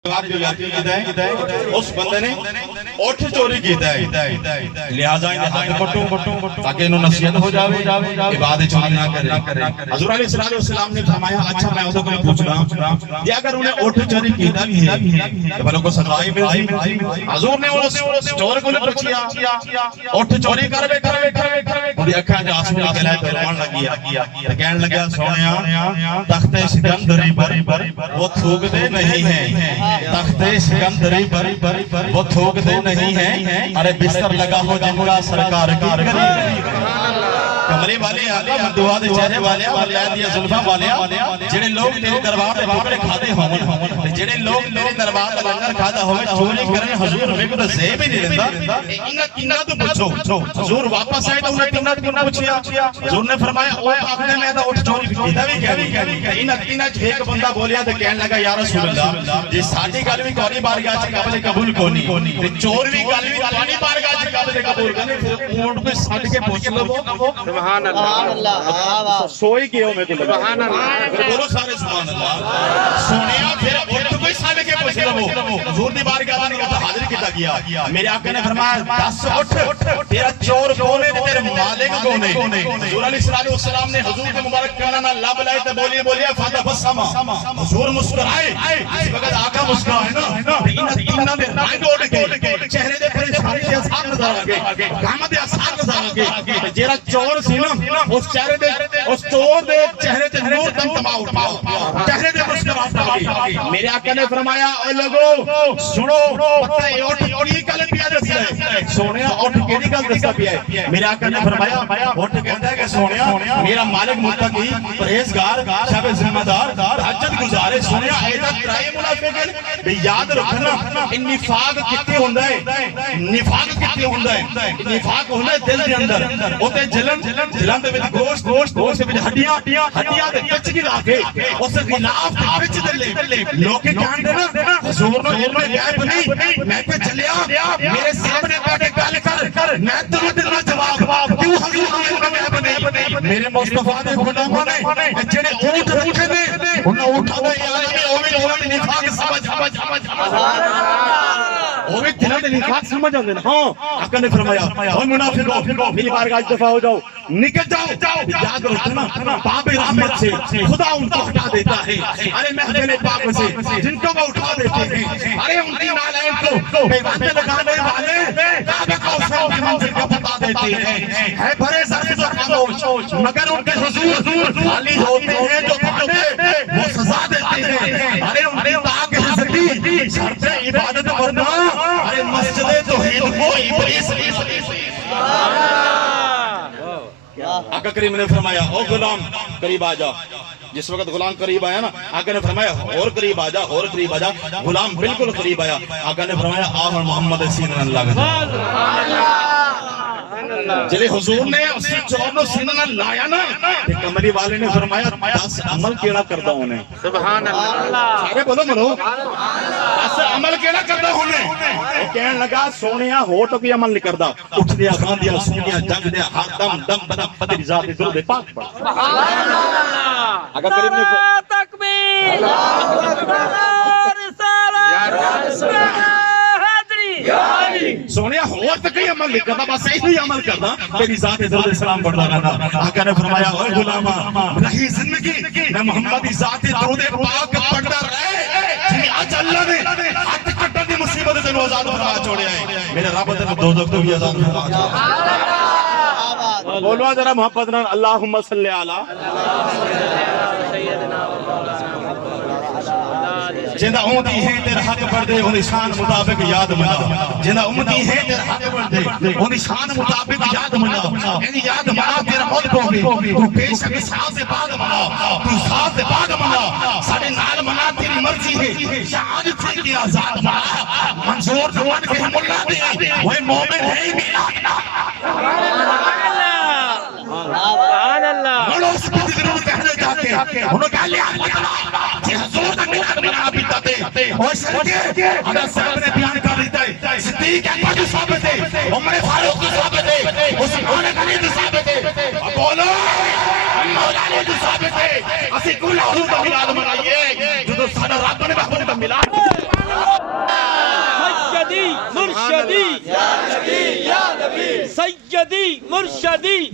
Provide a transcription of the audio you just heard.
اس بندے نے اٹھ چوری کیتا ہے لہذا انہیں پٹو تاکہ انہوں نصیحت ہو جاوے عبادت چوری نہ کرے حضور علیہ السلام نے فرمایا اچھا میں اسے کوئی پوچھ رہا ہوں کہ اگر انہیں اٹھ چوری کیتا بھی ہے تو بلوں کو سزائی ملتی حضور نے اس چور کو پوچھیا اٹھ چوری کر بیٹھا انہیں اکھاں جا آسمان کے لائے دروان لگیا تو کہنے لگا سونیا تخت سکندری پر وہ تھوک دے نہیں ہے تخت سکندری پر وہ تھوک دے نہیں ہے ارے بستر لگا ہو جنگا سرکار کی کمرے والے آقا مدعا دے چہرے والے اللہ دیا ظلفہ والے جڑے لوگ تیرے دربار دے بکڑے کھاتے ہوں جڑے لوگ تیرے دربار دے لنگر کھاتا ہوئے چوری کرنے حضور ہمیں کو تو زیب ہی نہیں دیتا انہاں کنہ تو پوچھو حضور واپس آئے تو انہیں کنہ پوچھیا حضور نے فرمایا او آخنے میں تو اٹھ چوری کیتا بھی انہاں کنہ ایک بندہ بولیا تو کہنے لگا یا رسول اللہ جی ساڑھی گل بھی کوری بارگاہ سے قابل قبول کونی چور بھی گل بھی کوری بارگاہ سے قابل قبول کونی اونٹ کو ساڑھ کے پوچھ لو سبحان اللہ سوئی کیا ہوں میں تو لگا سبحان اللہ بولو سارے سبحان اللہ سونیا پھر اٹھ کوئی سالے کے پوچھ لو حضور دی بارگاہ نے کہا حاضر کیتا گیا میرے آقا نے فرمایا 10 اٹھ تیرا چور کون ہے تیرے مالک کون ہے حضور علیہ السلام نے حضور کے مبارک کہنا لب لائے تو بولیا فاتح بسما حضور مسکرائے اس وقت آقا مسکرائے نا انہاں دے رنگ اڑ کے چہرے دے پریشانی دے اثار نظر آگے قامت دے اثار نظر آگے جیرا چور سی نا اس چہرے دے اس چور دے چہرے تے نور دم تما اٹھا چہرے دے مسکراہٹ آ گئی میرے آقا نے فرمایا اے لوگو سنو پتہ ہے اٹھ کی گل پیا دسدا ہے سونیا اٹھ کیڑی گل دسدا پیا ہے میرے آقا نے فرمایا اٹھ کہندا ہے کہ سونیا میرا مالک متقی پرہیزگار شب ذمہ دار تہجد گزارے سونیا ایسا ترائی منافق ہے یاد رکھنا نفاق کتے ہوندا ہے نفاق کتے ہوندا ہے نفاق ہوندا ہے دل دے اندر اوتے جلن دے وچ گوشت دے وچ ہڈیاں دے وچ کی لاکے اس خلاف دے وچ دلے لوگ جان دے نا حضور نو علم غیب نہیں میں تے چلیا میرے سامنے بیٹھ کے گل کر میں تینوں دینا جواب کیوں حضور نو علم غیب نہیں میرے مصطفی دے غلاماں نے جڑے اونٹ رکھے نے انہاں اونٹاں دا یار او بھی نفاق سمجھ وہ بھی دلوں دے نفاق سمجھ آندے نا ہاں آقا نے فرمایا او منافقو میری بارگاہ دفاع ہو جاؤ نکل جاؤ یاد رکھنا باب رحمت سے خدا ان کو ہٹا دیتا ہے ارے محفل پاک سے جن کو وہ اٹھا دیتے ہیں ارے ان کی نالین کو پیوند لگانے والے کعبہ کوثر کی منزل کا بتا دیتے ہیں ہے بھرے سر سے خاموش مگر ان کے حضور خالی ہوتے ہیں جو باتیں وہ سزا دیتے ہیں ارے ان کی پاک حضرتی شرط عبادت ورنہ ارے مسجد توحید کو ابلیس آقا کریم نے فرمایا او غلام قریب آجا جس وقت غلام قریب آیا نا آقا نے فرمایا اور قریب آجا غلام بالکل قریب آیا آقا نے فرمایا آہر محمد سینن اللہ جلے حضور نے اسی چور نو سینن لایا نا کمری والے نے فرمایا 10 عمل کیڑا کردا ہونے سبحان اللہ سارے بولو مرو 10 عمل کیڑا کردا ہونے وہ کہن لگا سونیا ہو تو کوئی عمل نہیں کردا اٹھ دیا گاندیا سونیا جنگ دیا ہر دم بدم پتری ذات درود پاک پڑھ سبحان اللہ اگر کریم نے تکبیر اللہ اکبر رسالہ یا رسول اللہ سونیا ہوا تو کئی عمل نہیں کرتا بس ایسے ہی عمل کرتا تیری ذات درود السلام پڑھتا رہتا آقا نے فرمایا اے غلامہ رہی زندگی میں محمد کی ذات درود پاک پڑھتا رہے جنہی آج اللہ نے ہاتھ کٹا دی مصیبت سے آزاد فرما چھوڑے ہیں میرے رب نے دوزخ تو بھی آزاد فرما چھوڑے بولو ذرا محبت نال اللہم صلی علی جنہ امتی ہے تیرا حق پڑھ دے انہیں شان مطابق یاد منا جنہ امتی ہے تیرا حق پڑھ دے انہیں شان مطابق یاد منا یعنی یاد منا تیرا ملک ہوگی تو بے شک ساتھ سے بعد منا تو ساتھ سے بعد منا ساڑھے نال منا تیری مرضی ہے شہادت سے کی آزاد منا منظور زمان کے ملہ دے وہ مومن ہے ہی میلاد سبحان اللہ بڑھو اس کی ضرور کہنے جاتے انہوں کہا لیا جی حضور تک میلاد منا پیتا تھے اور شرکے حضرت صاحب نے بیان کر دیتا ہے صدیق اکبر جو ثابت ہے عمر فاروق جو ثابت ہے عثمان غنی جو ثابت ہے بولو مولا علی جو ثابت ہے اسی کل حضور کا میلاد منائیے جو تو سادہ رب نے محبوب کا میلاد مرشدی مرشدی